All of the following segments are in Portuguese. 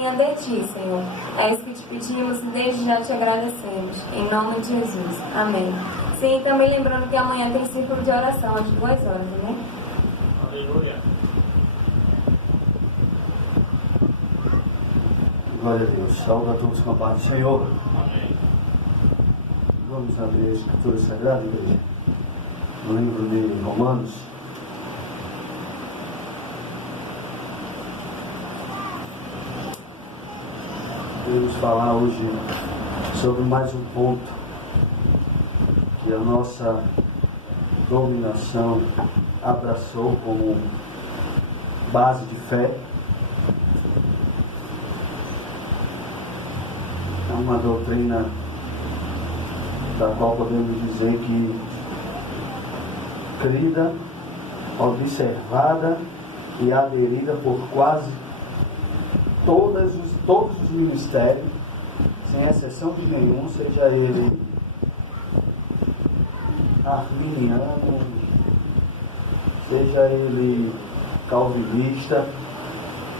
vinha de ti, Senhor. É isso que te pedimos e desde já te agradecemos. Em nome de Jesus. Amém. Sim, também lembrando que amanhã tem círculo de oração às 2 horas, né? Aleluia. Glória a Deus. Saúde a todos com a paz do Senhor. Amém. Vamos abrir a Escritura Sagrada, igreja, no livro de Romanos. Vamos falar hoje sobre mais um ponto que a nossa dominação abraçou como base de fé. É uma doutrina da qual podemos dizer que crida, observada e aderida por quase todos os ministérios, sem exceção de nenhum, seja ele arminiano, seja ele calvinista,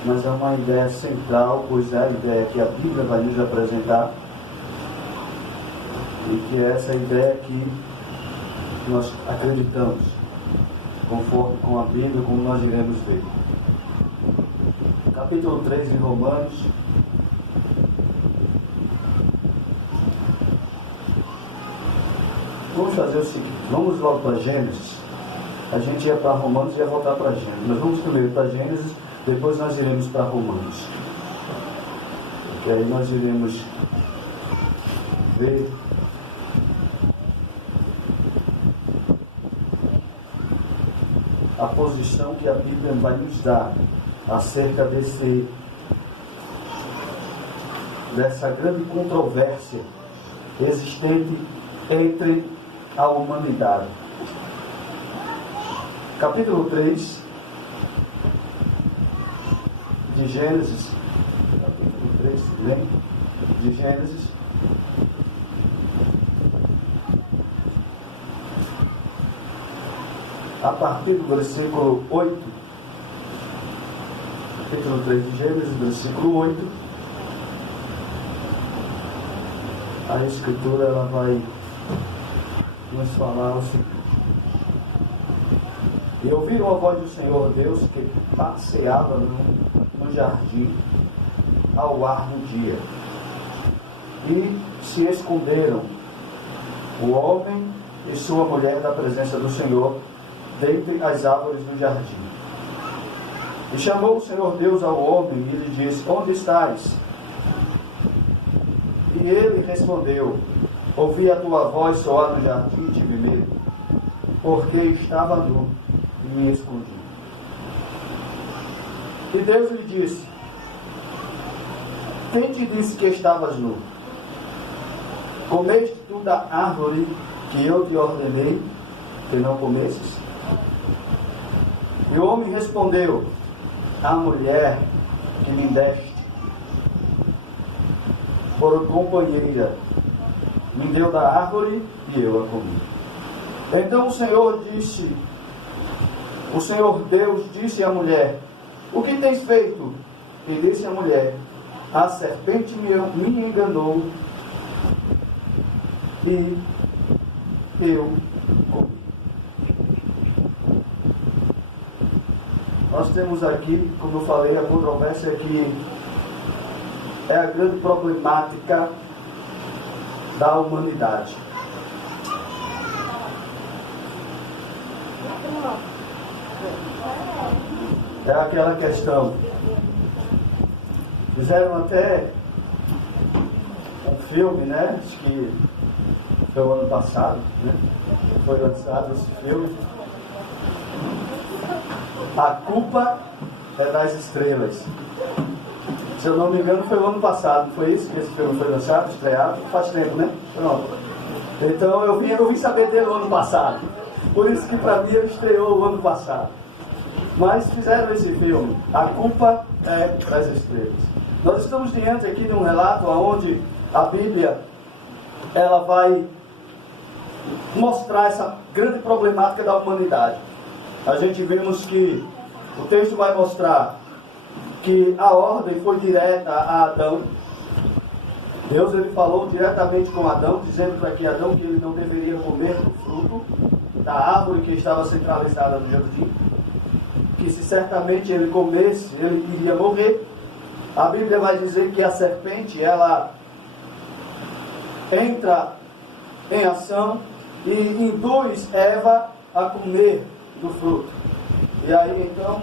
mas é uma ideia central, pois é a ideia que a Bíblia vai nos apresentar, e que é essa ideia que nós acreditamos, conforme com a Bíblia, como nós iremos ver. Capítulo 3 de Romanos. Vamos fazer o seguinte, vamos logo para Gênesis. A gente ia para Romanos e ia voltar para Gênesis. Nós vamos primeiro para Gênesis, depois nós iremos para Romanos. Porque aí nós iremos ver a posição que a Bíblia vai nos dar acerca dessa grande controvérsia existente entre a humanidade. Capítulo 3 de Gênesis, capítulo 3, lembra? De Gênesis, a partir do versículo 8, capítulo 3 de Gênesis, versículo 8, a Escritura ela vai nos falar o seguinte: e ouviram a voz do Senhor Deus que passeava no jardim ao ar do dia, e se esconderam o homem e sua mulher da presença do Senhor dentre as árvores do jardim. E chamou o Senhor Deus ao homem e lhe disse: onde estás? E ele respondeu: ouvi a tua voz soar no jardim e tive medo, porque estava nu e me escondi. E Deus lhe disse: quem te disse que estavas nu? Comeste tu da árvore que eu te ordenei que não comesses? E o homem respondeu: a mulher que me deste por companheira me deu da árvore e eu a comi. Então o Senhor Deus disse à mulher: o que tens feito? E disse a mulher: a serpente me enganou e eu comi. Nós temos aqui, como eu falei, a controvérsia que é a grande problemática da humanidade. É aquela questão. Fizeram até um filme, né? Acho que foi o ano passado, né? Foi lançado esse filme. A culpa é das estrelas. Se eu não me engano, foi o ano passado. Foi isso que esse filme foi lançado, estreado? Faz tempo, né? Pronto. Então eu vim saber dele o ano passado. Por isso que para mim ele estreou o ano passado. Mas fizeram esse filme. A culpa é das estrelas. Nós estamos diante aqui de um relato onde a Bíblia ela vai mostrar essa grande problemática da humanidade. A gente vemos que o texto vai mostrar que a ordem foi direta a Adão. Deus ele falou diretamente com Adão, dizendo para que Adão que ele não deveria comer do fruto da árvore que estava centralizada no jardim, que se certamente ele comesse, ele iria morrer. A Bíblia vai dizer que a serpente, ela entra em ação e induz Eva a comer do fruto. E aí então,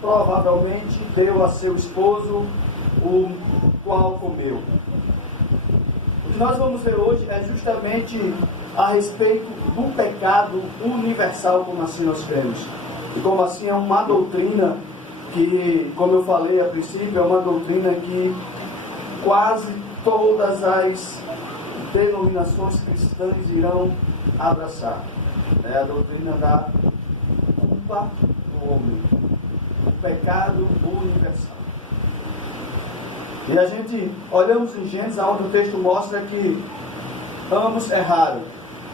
provavelmente deu a seu esposo, o qual comeu. O que nós vamos ver hoje é justamente a respeito do pecado universal, como assim nós cremos. E como assim é uma doutrina que, como eu falei a princípio, é uma doutrina que quase todas as denominações cristãs irão abraçar. É a doutrina da culpa do homem, o pecado universal. E a gente olhamos em Gênesis, onde o texto mostra que ambos erraram.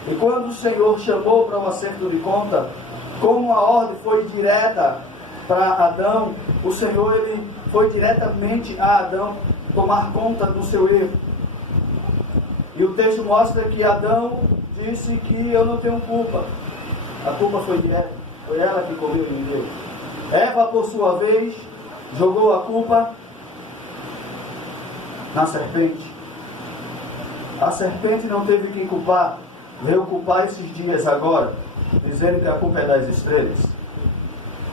E quando o Senhor chamou para o acerto de conta, como a ordem foi direta para Adão, o Senhor ele foi diretamente a Adão tomar conta do seu erro. E o texto mostra que Adão disse que eu não tenho culpa. A culpa foi direta, foi ela que comeu e me deu. Eva, por sua vez, jogou a culpa na serpente. A serpente não teve quem culpar, veio culpar esses dias agora, dizendo que a culpa é das estrelas.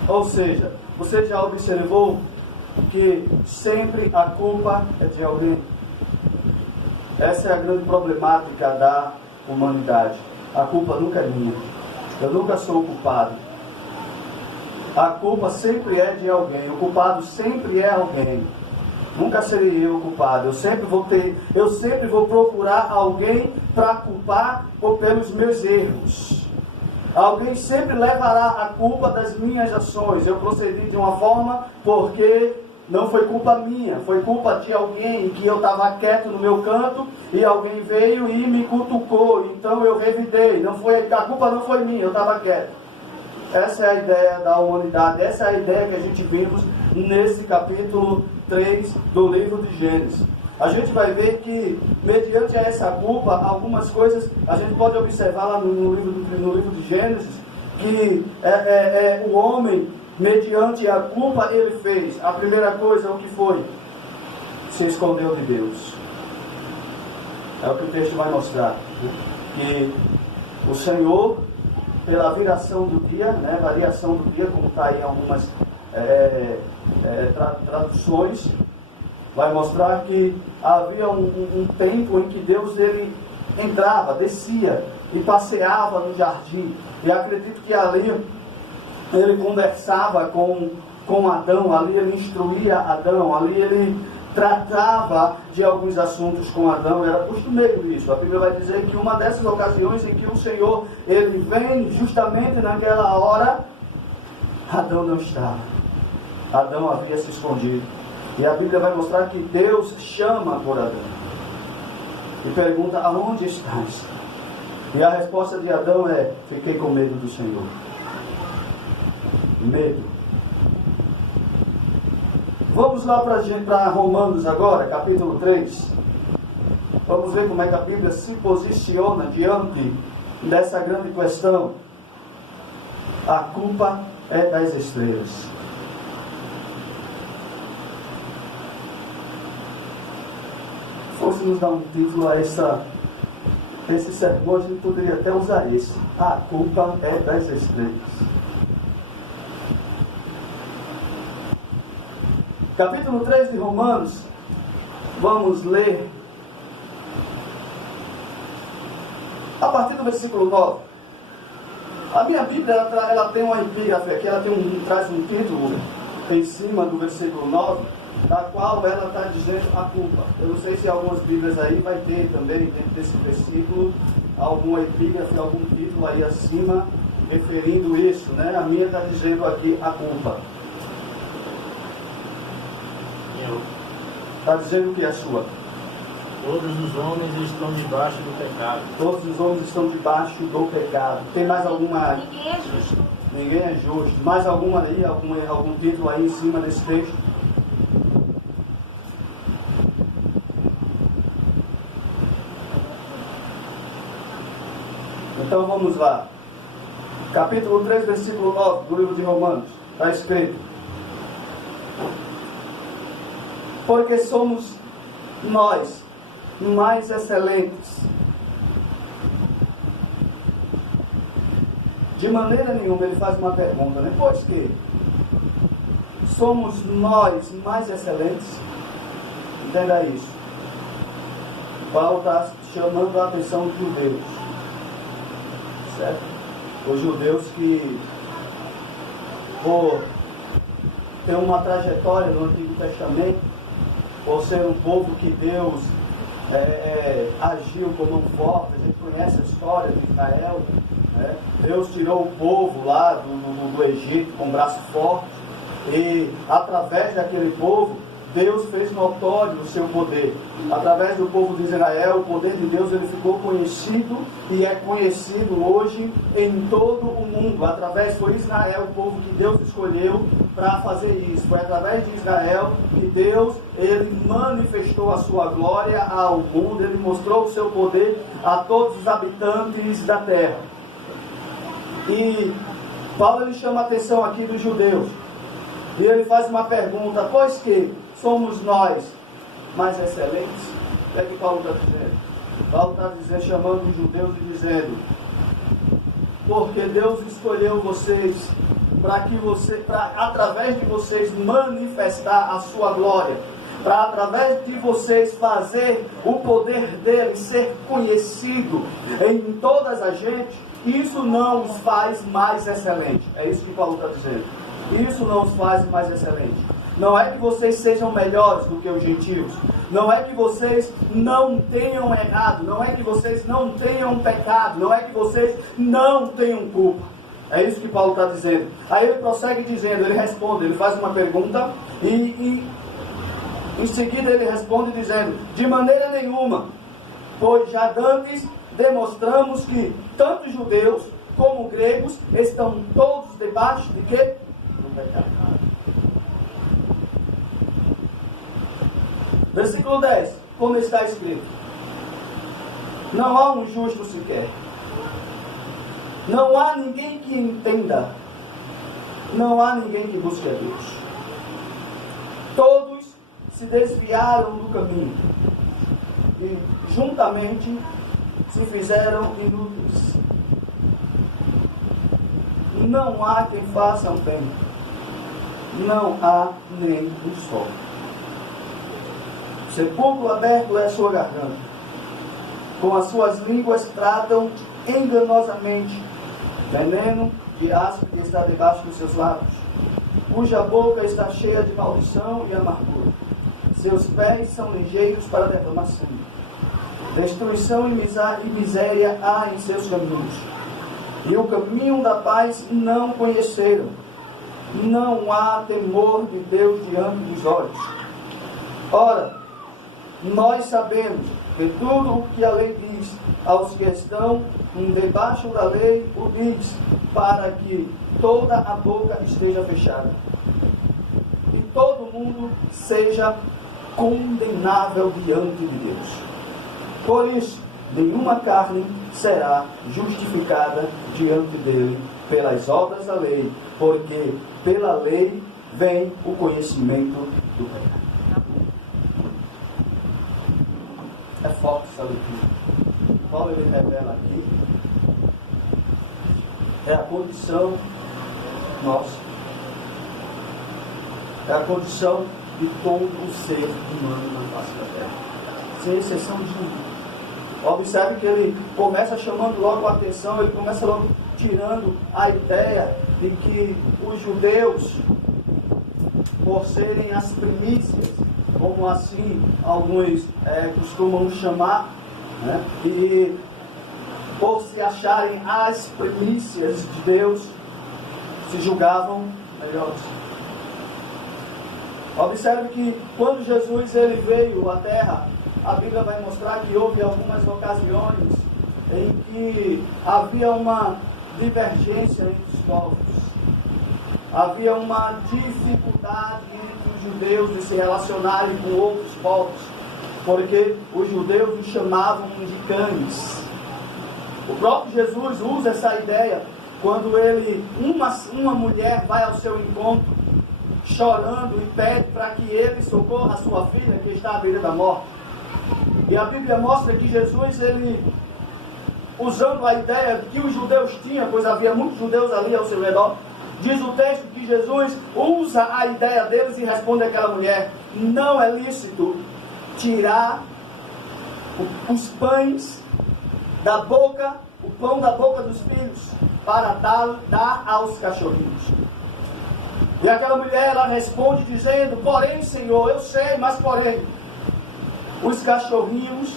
Ou seja, você já observou que sempre a culpa é de alguém? Essa é a grande problemática da humanidade. A culpa nunca é minha. Eu nunca sou o culpado. A culpa sempre é de alguém. O culpado sempre é alguém. Nunca serei eu o culpado. Eu sempre vou procurar alguém para culpar pelos meus erros. Alguém sempre levará a culpa das minhas ações. Eu procedi de uma forma porque não foi culpa minha, foi culpa de alguém que eu estava quieto no meu canto e alguém veio e me cutucou. Então eu revidei. A culpa não foi minha, eu estava quieto. Essa é a ideia da humanidade. Essa é a ideia que a gente vimos nesse capítulo 3 do livro de Gênesis. A gente vai ver que, mediante essa culpa, algumas coisas a gente pode observar lá no livro de Gênesis, que o homem, mediante a culpa, ele fez. A primeira coisa, o que foi? Se escondeu de Deus. É o que o texto vai mostrar. Que o Senhor, pela viração do dia, variação do dia, como está aí em algumas traduções, vai mostrar que havia um tempo em que Deus ele entrava, descia e passeava no jardim. E acredito que ali ele conversava com Adão, ali ele instruía Adão, ali ele tratava de alguns assuntos com Adão. Era costumeiro isso. A Bíblia vai dizer que uma dessas ocasiões em que o Senhor ele vem justamente naquela hora, Adão não estava. Adão havia se escondido. E a Bíblia vai mostrar que Deus chama por Adão e pergunta: aonde estás? E a resposta de Adão é: fiquei com medo do Senhor. Medo. Vamos lá para Romanos agora, capítulo 3. Vamos ver como é que a Bíblia se posiciona diante dessa grande questão. A culpa é das estrelas. Se nos dar um título a esse sermão, a gente poderia até usar esse: a culpa é das estrelas. Capítulo 3 de Romanos, vamos ler a partir do versículo 9. A minha Bíblia ela tem uma epígrafe aqui, ela traz um título em cima do versículo 9, da qual ela está dizendo a culpa. Eu não sei se algumas Bíblias aí vai ter também, dentro desse versículo, alguma epígrafe, algum título aí acima, referindo isso, A minha está dizendo aqui a culpa. Está dizendo o que é a sua? Todos os homens estão debaixo do pecado. Todos os homens estão debaixo do pecado. Tem mais alguma? Ninguém é justo. Ninguém é justo. Mais alguma aí, algum título aí em cima desse texto? Então vamos lá. Capítulo 3, versículo 9 do livro de Romanos. Está escrito: porque somos nós mais excelentes. De maneira nenhuma, ele faz uma pergunta, né? Pois que somos nós mais excelentes. Entenda isso. Paulo está chamando a atenção dos judeus, certo? Os judeus que, por ter uma trajetória no Antigo Testamento, por ser um povo que Deus agiu com mão forte. A gente conhece a história de Israel, né? Deus tirou o povo lá do Egito com braço forte, e através daquele povo Deus fez notório o seu poder. Através do povo de Israel, o poder de Deus ele ficou conhecido e é conhecido hoje em todo o mundo. Foi Israel o povo que Deus escolheu para fazer isso. Foi através de Israel que Deus ele manifestou a sua glória ao mundo. Ele mostrou o seu poder a todos os habitantes da terra. E Paulo ele chama a atenção aqui dos judeus. E ele faz uma pergunta: pois que somos nós mais excelentes? O que é que Paulo está dizendo? Paulo está dizendo, chamando os judeus e dizendo: porque Deus escolheu vocês para através de vocês manifestar a sua glória, para através de vocês fazer o poder dele ser conhecido em todas as gente. Isso não os faz mais excelentes. É isso que Paulo está dizendo. Isso não os faz mais excelentes. Não é que vocês sejam melhores do que os gentios. Não é que vocês não tenham errado. Não é que vocês não tenham pecado. Não é que vocês não tenham culpa. É isso que Paulo está dizendo. Aí ele prossegue dizendo, ele responde, ele faz uma pergunta e em seguida ele responde dizendo: de maneira nenhuma, pois já dantes demonstramos que tanto judeus como gregos estão todos debaixo de quê? Do pecado. Versículo 10, como está escrito: não há um justo sequer, não há ninguém que entenda, não há ninguém que busque a Deus. Todos se desviaram do caminho e juntamente se fizeram inúteis. Não há quem faça o bem, não há nem um só. Sepulcro aberto é a sua garganta, com as suas línguas tratam enganosamente. Veneno de asco que está debaixo dos seus lábios, cuja boca está cheia de maldição e amargura. Seus pés são ligeiros para derramar sangue. Destruição e miséria há em seus caminhos, e o caminho da paz não conheceram. Não há temor de Deus diante dos olhos. Ora, nós sabemos que tudo o que a lei diz aos que estão debaixo da lei, o diz, para que toda a boca esteja fechada e todo mundo seja condenável diante de Deus. Por isso, nenhuma carne será justificada diante dele pelas obras da lei, porque pela lei vem o conhecimento do pecado. É forte essa leitura. Paulo ele revela aqui é a condição nossa, é a condição de todo o ser humano na face da terra, sem exceção de um. Observe que ele começa chamando logo a atenção, ele começa logo tirando a ideia de que os judeus, por serem as primícias, como assim alguns costumam chamar, né? E por se acharem as primícias de Deus, se julgavam melhores. Observe que quando Jesus ele veio à terra, a Bíblia vai mostrar que houve algumas ocasiões em que havia uma divergência entre os povos. Havia uma dificuldade entre os judeus de se relacionarem com outros povos, porque os judeus os chamavam de cães. O próprio Jesus usa essa ideia quando uma mulher vai ao seu encontro, chorando e pede para que ele socorra a sua filha que está à beira da morte. E a Bíblia mostra que Jesus, ele, usando a ideia que os judeus tinham, pois havia muitos judeus ali ao seu redor, diz o texto que Jesus usa a ideia deles e responde àquela mulher: não é lícito tirar os pães da boca, o pão da boca dos filhos, para dar aos cachorrinhos. E aquela mulher, ela responde dizendo: porém, Senhor, eu sei, mas porém, os cachorrinhos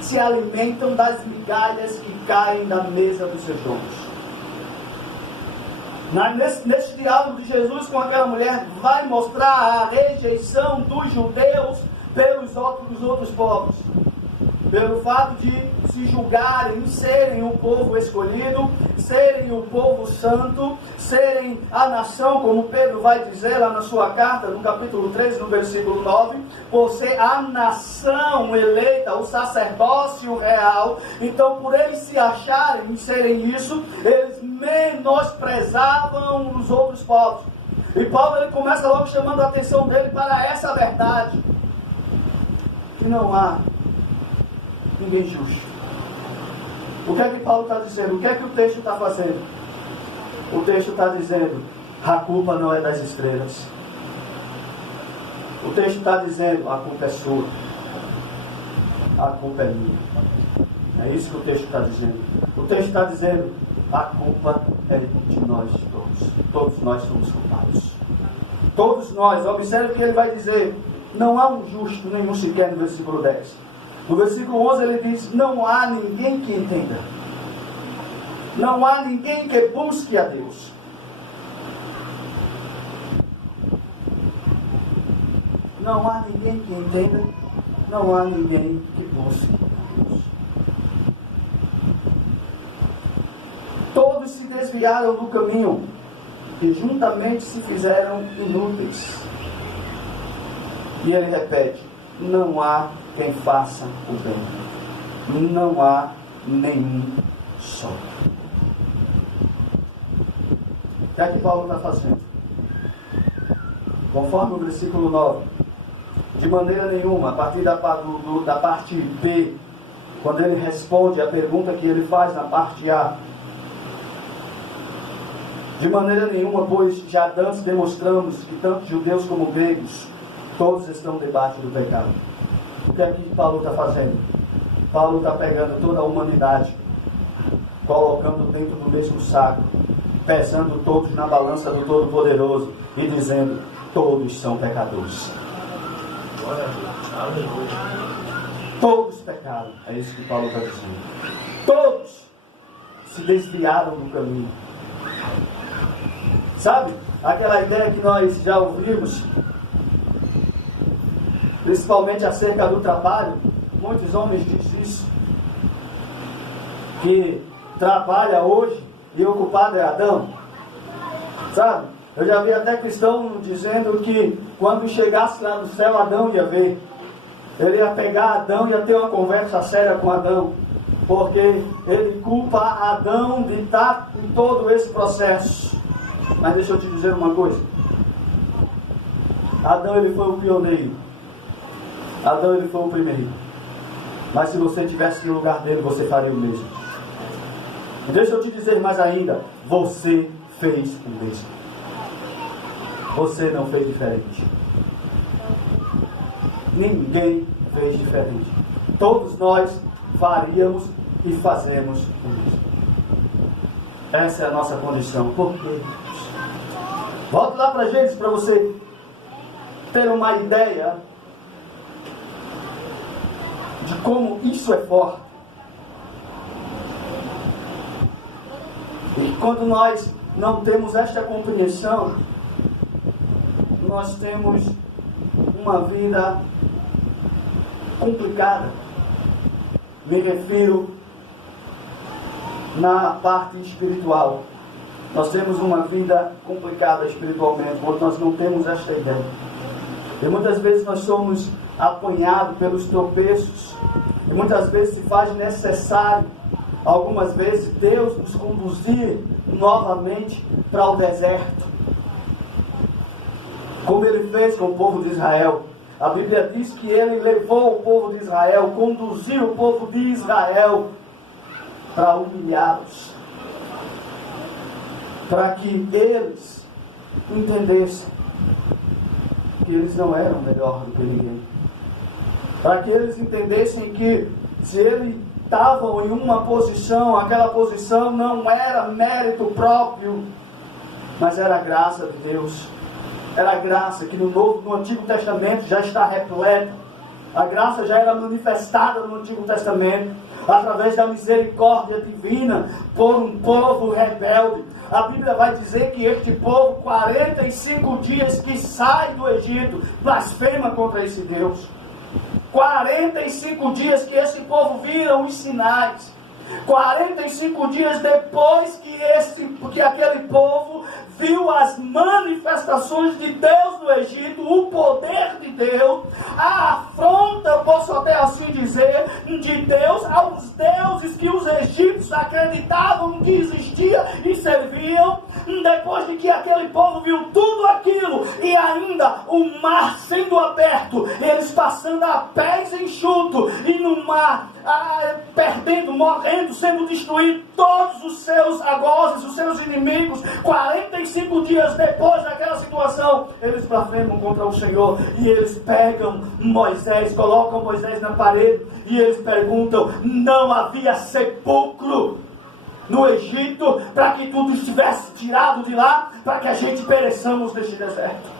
se alimentam das migalhas que caem da mesa dos seus donos. Nesse diálogo de Jesus com aquela mulher, vai mostrar a rejeição dos judeus pelos outros povos. Pelo fato de se julgarem, serem o povo escolhido, serem o povo santo, serem a nação, como Pedro vai dizer lá na sua carta, no capítulo 3, no versículo 9, por ser a nação eleita, o sacerdócio real. Então, por eles se acharem e serem isso, eles menosprezavam os outros povos. E Paulo, ele começa logo chamando a atenção dele para essa verdade, que não há ninguém justo. O que é que Paulo está dizendo? O que é que o texto está fazendo? O texto está dizendo: a culpa não é das estrelas. O texto está dizendo: a culpa é sua, a culpa é minha. É isso que o texto está dizendo. O texto está dizendo: a culpa é de nós todos. Todos nós somos culpados. Todos nós. Observe que ele vai dizer: não há um justo nenhum sequer, no versículo 10. No versículo 11 ele diz: não há ninguém que entenda. Não há ninguém que busque a Deus. Não há ninguém que entenda. Não há ninguém que busque a Deus. Todos se desviaram do caminho e juntamente se fizeram inúteis. E ele repete: não há quem faça o bem. Não há nenhum só. O que é que Paulo está fazendo? Conforme o versículo 9. De maneira nenhuma, a partir da parte B, quando ele responde a pergunta que ele faz na parte A. De maneira nenhuma, pois já antes demonstramos que tanto judeus como gregos, todos estão debaixo do pecado. O que é que Paulo está fazendo? Paulo está pegando toda a humanidade, colocando dentro do mesmo saco, pesando todos na balança do Todo-Poderoso e dizendo: todos são pecadores. Glória a Deus. Aleluia. Todos pecaram. É isso que Paulo está dizendo. Todos se desviaram do caminho. Sabe? Aquela ideia que nós já ouvimos, principalmente acerca do trabalho. Muitos homens dizem isso, que trabalha hoje e o culpado é Adão. Sabe? Eu já vi até cristão dizendo que quando chegasse lá no céu, Adão ia ver. Ele ia pegar Adão e ia ter uma conversa séria com Adão, porque ele culpa Adão de estar em todo esse processo. Mas deixa eu te dizer uma coisa: Adão, ele foi o pioneiro. Adão, ele foi o primeiro. Mas se você estivesse no lugar dele, você faria o mesmo. E deixa eu te dizer mais ainda: você fez o mesmo. Você não fez diferente. Ninguém fez diferente. Todos nós faríamos e fazemos o mesmo. Essa é a nossa condição. Por quê? Volte lá para Gênesis para você ter uma ideia de como isso é forte. E quando nós não temos esta compreensão, nós temos uma vida complicada. Me refiro na parte espiritual. Nós temos uma vida complicada espiritualmente, quando nós não temos esta ideia. E muitas vezes nós somos apanhados pelos tropeços. E muitas vezes se faz necessário algumas vezes Deus nos conduzir novamente para o deserto, como Ele fez com o povo de Israel. A Bíblia diz que Ele levou o povo de Israel, conduziu o povo de Israel para humilhá-los, para que eles entendessem que eles não eram melhor do que ninguém, para que eles entendessem que se eles estavam em uma posição, aquela posição não era mérito próprio, mas era a graça de Deus. Era a graça que no Antigo Testamento já está repleta. A graça já era manifestada no Antigo Testamento, através da misericórdia divina, por um povo rebelde. A Bíblia vai dizer que este povo, 45 dias que sai do Egito, blasfema contra esse Deus. 45 dias que esse povo viram os sinais. 45 dias depois que aquele povo viu as manifestações de Deus no Egito, o poder de Deus, a afronta, posso até assim dizer, de Deus aos deuses que os egípcios acreditavam que existia e serviam. Depois de que aquele povo viu tudo aquilo e ainda o mar sendo aberto, eles passando a pés enxuto e no mar perdendo, morrendo, sendo destruídos todos os seus algozes, os seus inimigos. 45 dias depois daquela situação, eles blasfemam contra o Senhor e eles pegam Moisés, colocam Moisés na parede e eles perguntam: não havia sepulcro no Egito para que tudo estivesse tirado de lá, para que a gente pereçamos neste deserto?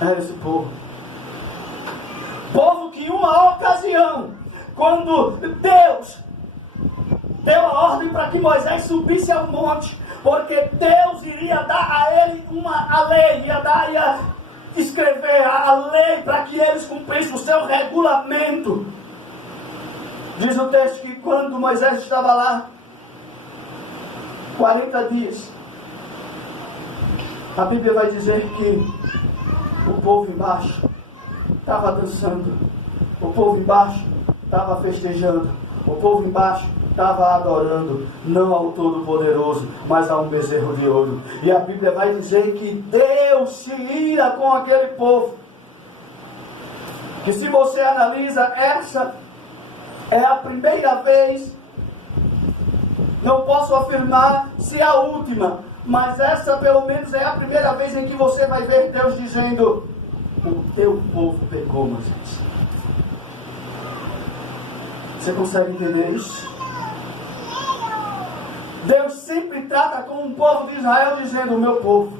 Era esse povo que em uma ocasião, quando Deus deu a ordem para que Moisés subisse ao monte, porque Deus iria dar a ele a lei, ia escrever a lei para que eles cumprissem o seu regulamento. Diz o texto que quando Moisés estava lá 40 dias, a Bíblia vai dizer que o povo embaixo estava dançando, o povo embaixo estava festejando, o povo embaixo estava adorando, não ao Todo-Poderoso, mas a um bezerro de ouro. E a Bíblia vai dizer que Deus se ira com aquele povo. Que se você analisa, essa é a primeira vez, não posso afirmar se é a última, mas essa pelo menos é a primeira vez em que você vai ver Deus dizendo: o teu povo pecou, Moisés. Você consegue entender isso? Deus sempre trata com o povo de Israel dizendo: o meu povo.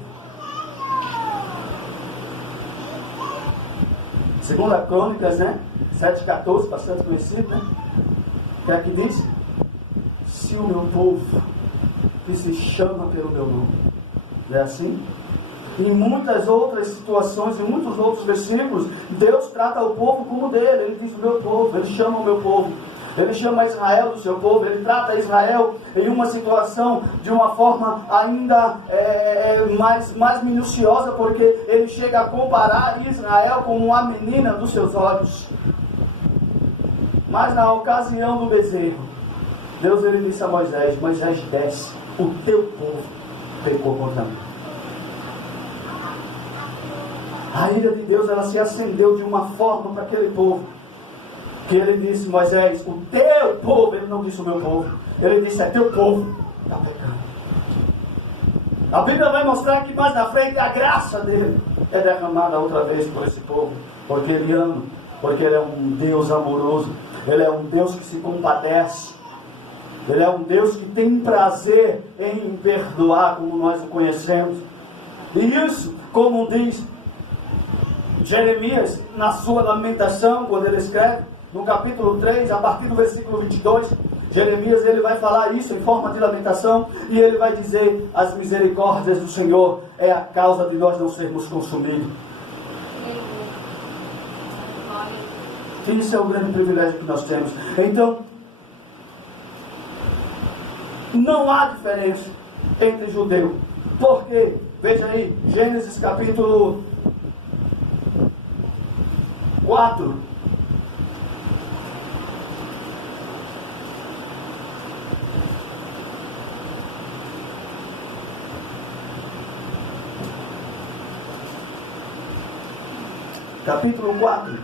Segunda Crônicas, 7:14, bastante conhecido, O que é que diz? Se o meu povo, que se chama pelo meu nome. Não é assim? Em muitas outras situações, em muitos outros versículos, Deus trata o povo como dele. Ele diz: o meu povo, ele chama o meu povo. Ele chama Israel do seu povo, ele trata Israel em uma situação de uma forma ainda mais minuciosa, porque ele chega a comparar Israel com uma menina dos seus olhos. Mas na ocasião do bezerro, Deus ele disse a Moisés: Moisés, desce, o teu povo pecou contra mim. A ira de Deus ela se acendeu de uma forma para aquele povo, que ele disse: Moisés, o teu povo, ele não disse o meu povo, ele disse: é teu povo, está pecando. A Bíblia vai mostrar que mais na frente a graça dele é derramada outra vez por esse povo, porque ele ama, porque ele é um Deus amoroso, ele é um Deus que se compadece, ele é um Deus que tem prazer em perdoar, como nós o conhecemos. E isso, como diz Jeremias na sua lamentação, quando ele escreve no capítulo 3, a partir do versículo 22, Jeremias ele vai falar isso em forma de lamentação, e ele vai dizer: as misericórdias do Senhor é a causa de nós não sermos consumidos. Isso é o grande privilégio que nós temos. Então, não há diferença entre judeu, porque, veja aí, Gênesis capítulo 4, capítulo 4.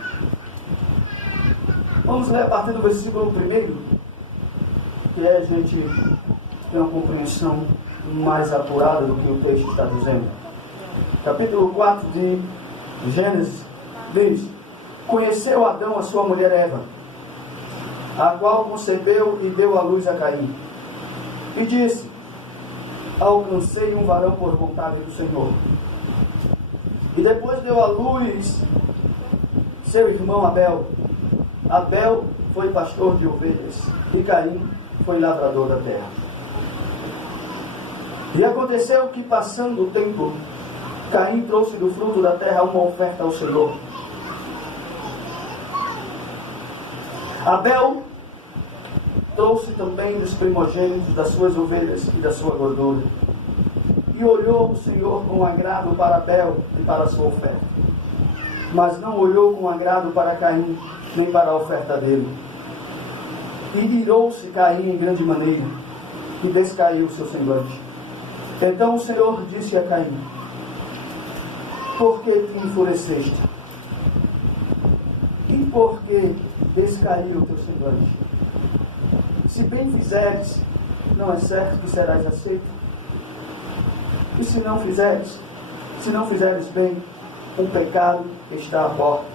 Vamos ler a partir do versículo 1, que a gente tem uma compreensão mais apurada do que o texto está dizendo. Capítulo 4 de Gênesis diz: conheceu Adão a sua mulher Eva, a qual concebeu e deu à luz a Caim. E disse: alcancei um varão por vontade do Senhor. E depois deu à luz seu irmão Abel. Abel foi pastor de ovelhas, e Caim foi lavrador da terra. E aconteceu que, passando o tempo, Caim trouxe do fruto da terra uma oferta ao Senhor. Abel trouxe também dos primogênitos das suas ovelhas e da sua gordura. E olhou o Senhor com agrado para Abel e para a sua oferta, mas não olhou com agrado para Caim, nem para a oferta dele. E irou-se Caim em grande maneira, e descaiu o seu semblante. Então o Senhor disse a Caim: por que te enfureceste? E por que descaiu o teu semblante? Se bem fizeres, não é certo que serás aceito? E se não fizeres bem, um pecado está à porta,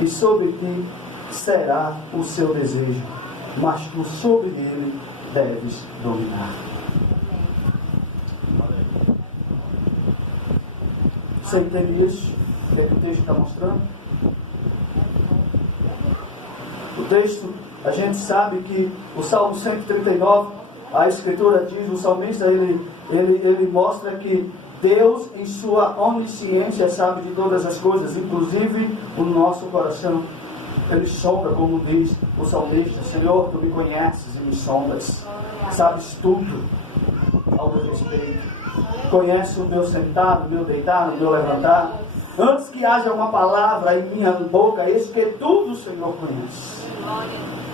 e sobre ti será o seu desejo, mas tu sobre ele deves dominar. Você entende isso? O que é que o texto está mostrando? O texto, a gente sabe que o Salmo 139, a Escritura diz, o salmista, ele mostra que Deus, em sua onisciência, sabe de todas as coisas, inclusive o nosso coração. Ele sonda, como diz o salmista: Senhor, tu me conheces e me sondas, sabes tudo ao meu respeito. Conhece o meu sentar, o meu deitar, o meu levantar. Antes que haja uma palavra em minha boca, eis que tudo o Senhor conhece.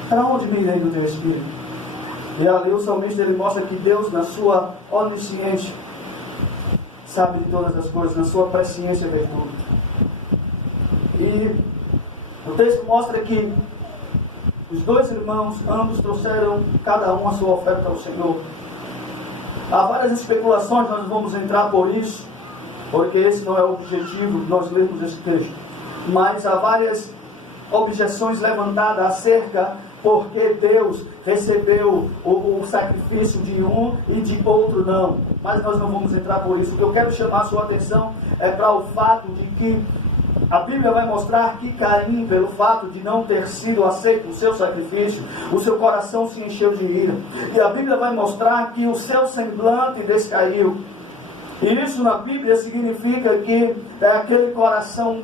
Para onde me irei do teu Espírito? E ali o salmista, ele mostra que Deus, na sua onisciência, sabe de todas as coisas, na sua presciência e virtude. E o texto mostra que os dois irmãos, ambos trouxeram cada um a sua oferta ao Senhor. Há várias especulações, nós não vamos entrar por isso, porque esse não é o objetivo de nós lermos esse texto. Mas há várias objeções levantadas acerca porque Deus recebeu o sacrifício de um e de outro não. Mas nós não vamos entrar por isso. O que eu quero chamar a sua atenção é para o fato de que a Bíblia vai mostrar que Caim, pelo fato de não ter sido aceito o seu sacrifício, o seu coração se encheu de ira. E a Bíblia vai mostrar que o seu semblante descaiu. E isso na Bíblia significa que é aquele coração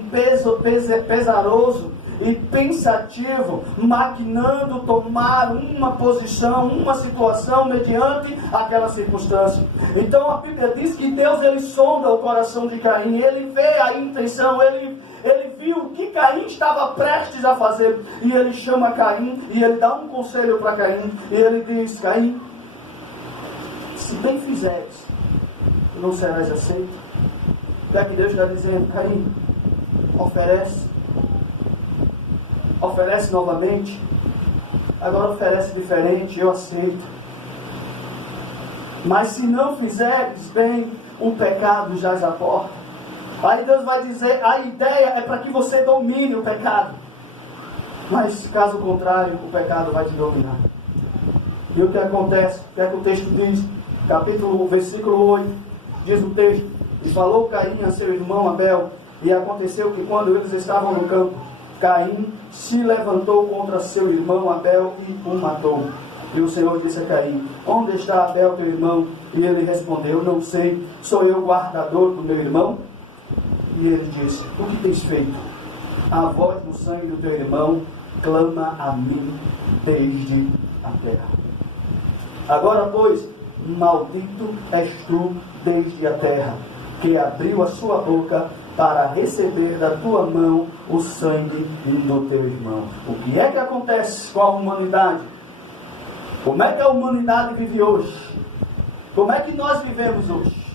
pesaroso e pensativo, maquinando tomar uma posição, uma situação mediante aquela circunstância. Então a Bíblia diz que Deus, ele sonda o coração de Caim, ele vê a intenção, ele viu o que Caim estava prestes a fazer, e ele chama Caim, e ele dá um conselho para Caim, e ele diz: Caim, se bem fizeres, tu não serás aceito. O que é que Deus está dizendo? Caim, oferece novamente, agora oferece diferente, eu aceito. Mas se não fizeres bem, o pecado jaz à porta. Aí Deus vai dizer, a ideia é para que você domine o pecado, mas caso contrário, o pecado vai te dominar. E o que acontece? O que é que o texto diz? Versículo 8, diz o texto: e falou Caim a seu irmão Abel, e aconteceu que quando eles estavam no campo, Caim se levantou contra seu irmão Abel e o matou. E o Senhor disse a Caim: onde está Abel teu irmão? E ele respondeu: não sei, sou eu guardador do meu irmão? E ele disse: o que tens feito? A voz do sangue do teu irmão clama a mim desde a terra. Agora, pois, maldito és tu desde a terra, que abriu a sua boca para receber da tua mão o sangue do teu irmão. O que é que acontece com a humanidade? Como é que a humanidade vive hoje? Como é que nós vivemos hoje?